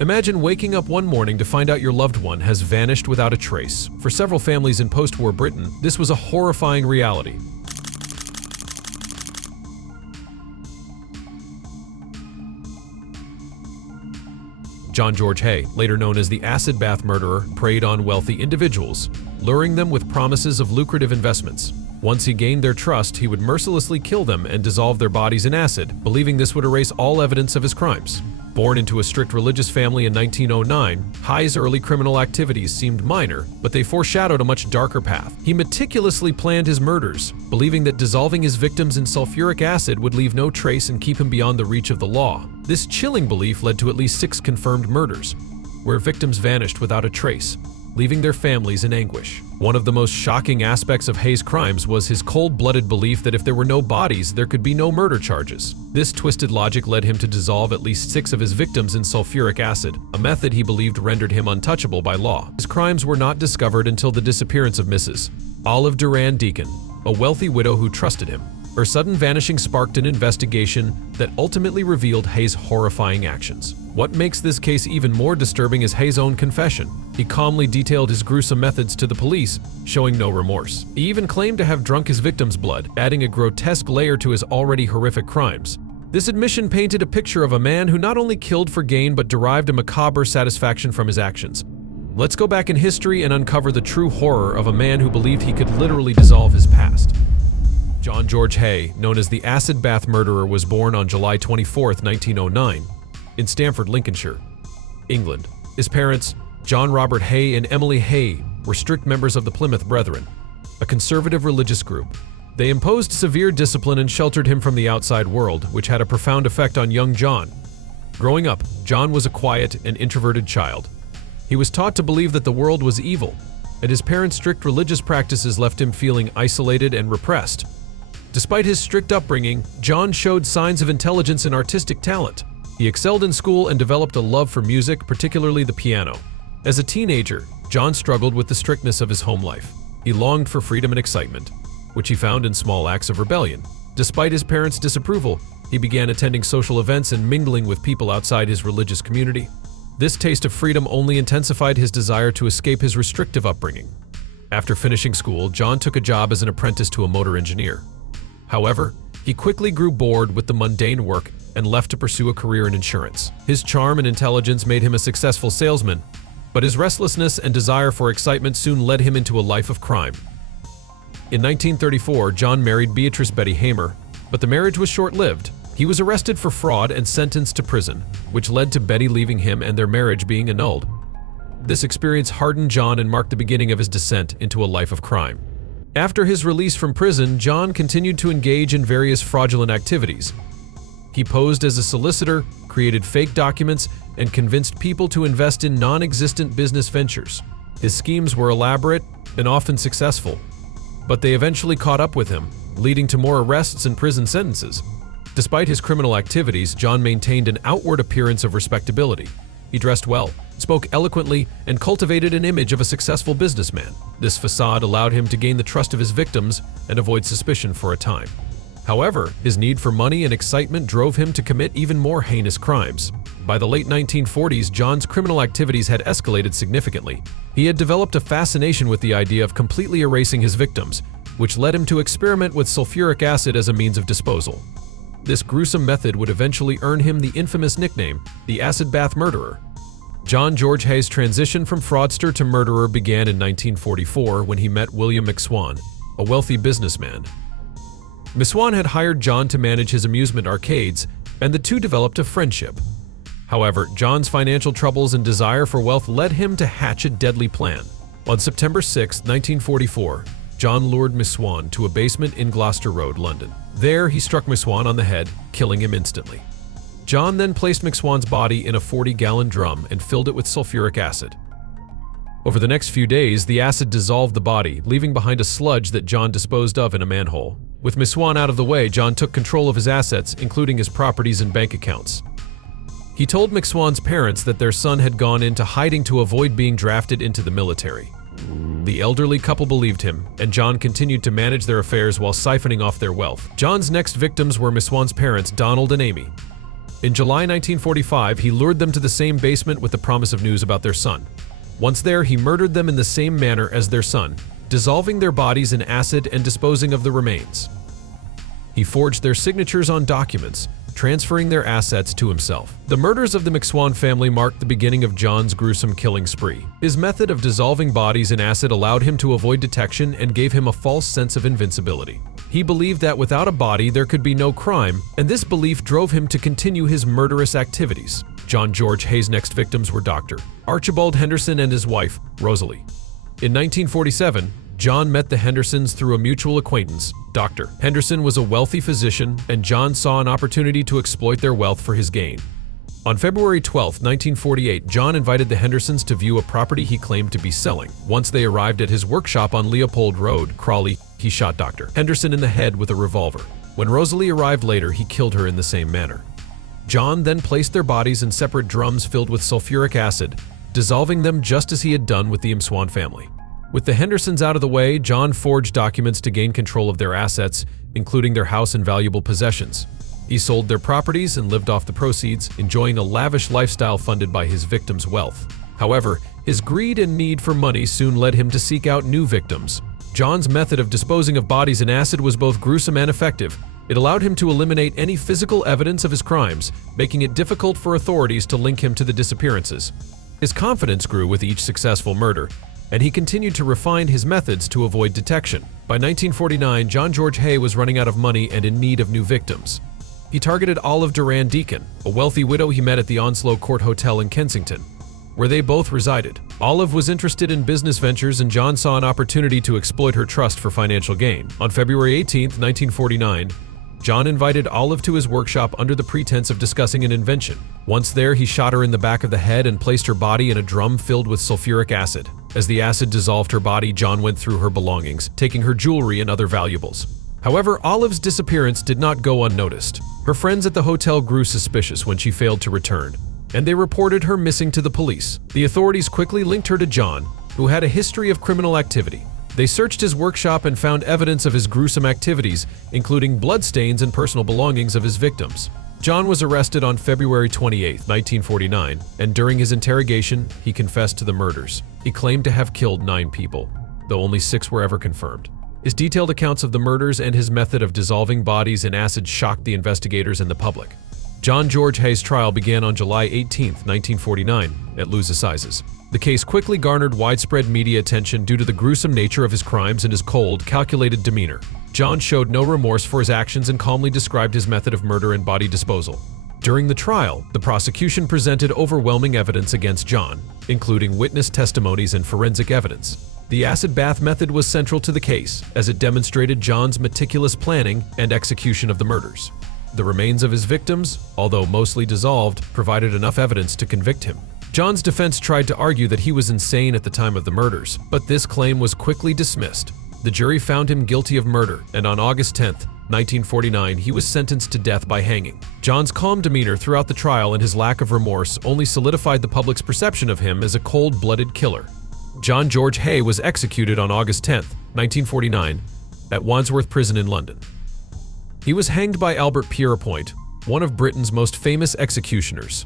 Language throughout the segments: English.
Imagine waking up one morning to find out your loved one has vanished without a trace. For several families in post-war Britain, this was a horrifying reality. George Haigh, later known as the acid bath murderer, preyed on wealthy individuals, luring them with promises of lucrative investments. Once he gained their trust, he would mercilessly kill them and dissolve their bodies in acid, believing this would erase all evidence of his crimes. Born into a strict religious family in 1909, Haigh's early criminal activities seemed minor, but they foreshadowed a much darker path. He meticulously planned his murders, believing that dissolving his victims in sulphuric acid would leave no trace and keep him beyond the reach of the law. This chilling belief led to at least 6 confirmed murders, where victims vanished without a trace, leaving their families in anguish. One of the most shocking aspects of Haigh's crimes was his cold-blooded belief that if there were no bodies, there could be no murder charges. This twisted logic led him to dissolve at least 6 of his victims in sulphuric acid, a method he believed rendered him untouchable by law. His crimes were not discovered until the disappearance of Mrs. Olive Duran Deacon, a wealthy widow who trusted him. Her sudden vanishing sparked an investigation that ultimately revealed Haigh's horrifying actions. What makes this case even more disturbing is Haigh's own confession. He calmly detailed his gruesome methods to the police, showing no remorse. He even claimed to have drunk his victim's blood, adding a grotesque layer to his already horrific crimes. This admission painted a picture of a man who not only killed for gain but derived a macabre satisfaction from his actions. Let's go back in history and uncover the true horror of a man who believed he could literally dissolve his past. George Haigh, known as the acid bath murderer, was born on July 24, 1909, in Stamford, Lincolnshire, England. His parents, John Robert Haigh and Emily Haigh, were strict members of the Plymouth Brethren, a conservative religious group. They imposed severe discipline and sheltered him from the outside world, which had a profound effect on young John. Growing up, John was a quiet and introverted child. He was taught to believe that the world was evil, and his parents' strict religious practices left him feeling isolated and repressed. Despite his strict upbringing, John showed signs of intelligence and artistic talent. He excelled in school and developed a love for music, particularly the piano. As a teenager, John struggled with the strictness of his home life. He longed for freedom and excitement, which he found in small acts of rebellion. Despite his parents' disapproval, he began attending social events and mingling with people outside his religious community. This taste of freedom only intensified his desire to escape his restrictive upbringing. After finishing school, John took a job as an apprentice to a motor engineer. However, he quickly grew bored with the mundane work and left to pursue a career in insurance. His charm and intelligence made him a successful salesman, but his restlessness and desire for excitement soon led him into a life of crime. In 1934, John married Beatrice Betty Hamer, but the marriage was short-lived. He was arrested for fraud and sentenced to prison, which led to Betty leaving him and their marriage being annulled. This experience hardened John and marked the beginning of his descent into a life of crime. After his release from prison, John continued to engage in various fraudulent activities. He posed as a solicitor, created fake documents, and convinced people to invest in non-existent business ventures. His schemes were elaborate and often successful, but they eventually caught up with him, leading to more arrests and prison sentences. Despite his criminal activities, John maintained an outward appearance of respectability. He dressed well, spoke eloquently, and cultivated an image of a successful businessman. This facade allowed him to gain the trust of his victims and avoid suspicion for a time. However, his need for money and excitement drove him to commit even more heinous crimes. By the late 1940s, John's criminal activities had escalated significantly. He had developed a fascination with the idea of completely erasing his victims, which led him to experiment with sulphuric acid as a means of disposal. This gruesome method would eventually earn him the infamous nickname, the acid bath murderer. George Haigh's transition from fraudster to murderer began in 1944 when he met William McSwan, a wealthy businessman. McSwan had hired John to manage his amusement arcades, and the two developed a friendship. However, John's financial troubles and desire for wealth led him to hatch a deadly plan. On September 6, 1944, John lured McSwan to a basement in Gloucester Road, London. There, he struck McSwan on the head, killing him instantly. John then placed McSwan's body in a 40-gallon drum and filled it with sulphuric acid. Over the next few days, the acid dissolved the body, leaving behind a sludge that John disposed of in a manhole. With McSwan out of the way, John took control of his assets, including his properties and bank accounts. He told McSwan's parents that their son had gone into hiding to avoid being drafted into the military. The elderly couple believed him, and John continued to manage their affairs while siphoning off their wealth. John's next victims were McSwan's parents, Donald and Amy. In July 1945, he lured them to the same basement with the promise of news about their son. Once there, he murdered them in the same manner as their son, dissolving their bodies in acid and disposing of the remains. He forged their signatures on documents, transferring their assets to himself. The murders of the McSwan family marked the beginning of John's gruesome killing spree. His method of dissolving bodies in acid allowed him to avoid detection and gave him a false sense of invincibility. He believed that without a body there could be no crime, and this belief drove him to continue his murderous activities. George Haigh's next victims were Dr. Archibald Henderson and his wife, Rosalie. In 1947, John met the Hendersons through a mutual acquaintance. Dr. Henderson was a wealthy physician, and John saw an opportunity to exploit their wealth for his gain. On February 12, 1948, John invited the Hendersons to view a property he claimed to be selling. Once they arrived at his workshop on Leopold Road, Crawley, he shot Dr. Henderson in the head with a revolver. When Rosalie arrived later, he killed her in the same manner. John then placed their bodies in separate drums filled with sulphuric acid, dissolving them just as he had done with the McSwan family. With the Hendersons out of the way, John forged documents to gain control of their assets, including their house and valuable possessions. He sold their properties and lived off the proceeds, enjoying a lavish lifestyle funded by his victims' wealth. However, his greed and need for money soon led him to seek out new victims. John's method of disposing of bodies in acid was both gruesome and effective. It allowed him to eliminate any physical evidence of his crimes, making it difficult for authorities to link him to the disappearances. His confidence grew with each successful murder, and he continued to refine his methods to avoid detection. By 1949, George Haigh was running out of money and in need of new victims. He targeted Olive Duran Deacon, a wealthy widow he met at the Onslow Court Hotel in Kensington, where they both resided. Olive was interested in business ventures, and John saw an opportunity to exploit her trust for financial gain. On February 18, 1949, John invited Olive to his workshop under the pretense of discussing an invention. Once there, he shot her in the back of the head and placed her body in a drum filled with sulphuric acid. As the acid dissolved her body, John went through her belongings, taking her jewelry and other valuables. However, Olive's disappearance did not go unnoticed. Her friends at the hotel grew suspicious when she failed to return, and they reported her missing to the police. The authorities quickly linked her to John, who had a history of criminal activity. They searched his workshop and found evidence of his gruesome activities, including bloodstains and personal belongings of his victims. John was arrested on February 28, 1949, and during his interrogation, he confessed to the murders. He claimed to have killed 9 people, though only 6 were ever confirmed. His detailed accounts of the murders and his method of dissolving bodies in acid shocked the investigators and the public. George Haigh's trial began on July 18, 1949, at Lewes Assizes. The case quickly garnered widespread media attention due to the gruesome nature of his crimes and his cold, calculated demeanor. John showed no remorse for his actions and calmly described his method of murder and body disposal. During the trial, the prosecution presented overwhelming evidence against John, including witness testimonies and forensic evidence. The acid bath method was central to the case, as it demonstrated John's meticulous planning and execution of the murders. The remains of his victims, although mostly dissolved, provided enough evidence to convict him. John's defense tried to argue that he was insane at the time of the murders, but this claim was quickly dismissed. The jury found him guilty of murder, and on August 10, 1949, he was sentenced to death by hanging. John's calm demeanor throughout the trial and his lack of remorse only solidified the public's perception of him as a cold-blooded killer. George Haigh was executed on August 10, 1949, at Wandsworth Prison in London. He was hanged by Albert Pierrepoint, one of Britain's most famous executioners.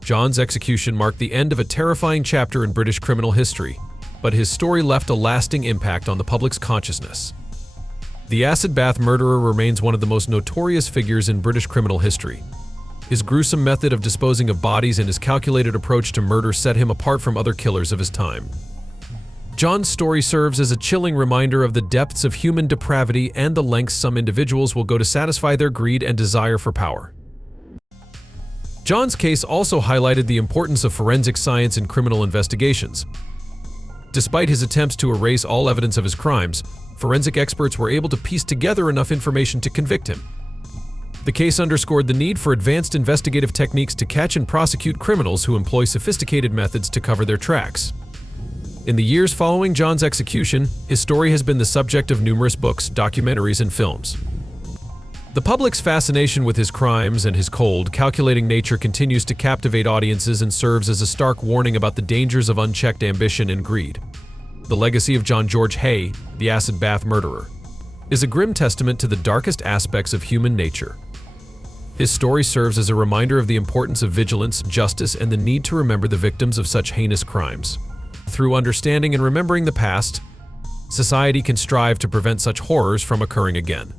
John's execution marked the end of a terrifying chapter in British criminal history, but his story left a lasting impact on the public's consciousness. The acid bath murderer remains one of the most notorious figures in British criminal history. His gruesome method of disposing of bodies and his calculated approach to murder set him apart from other killers of his time. John's story serves as a chilling reminder of the depths of human depravity and the lengths some individuals will go to satisfy their greed and desire for power. John's case also highlighted the importance of forensic science in criminal investigations. Despite his attempts to erase all evidence of his crimes, forensic experts were able to piece together enough information to convict him. The case underscored the need for advanced investigative techniques to catch and prosecute criminals who employ sophisticated methods to cover their tracks. In the years following John's execution, his story has been the subject of numerous books, documentaries, and films. The public's fascination with his crimes and his cold, calculating nature continues to captivate audiences and serves as a stark warning about the dangers of unchecked ambition and greed. The legacy of George Haigh, the acid bath murderer, is a grim testament to the darkest aspects of human nature. His story serves as a reminder of the importance of vigilance, justice, and the need to remember the victims of such heinous crimes. Through understanding and remembering the past, society can strive to prevent such horrors from occurring again.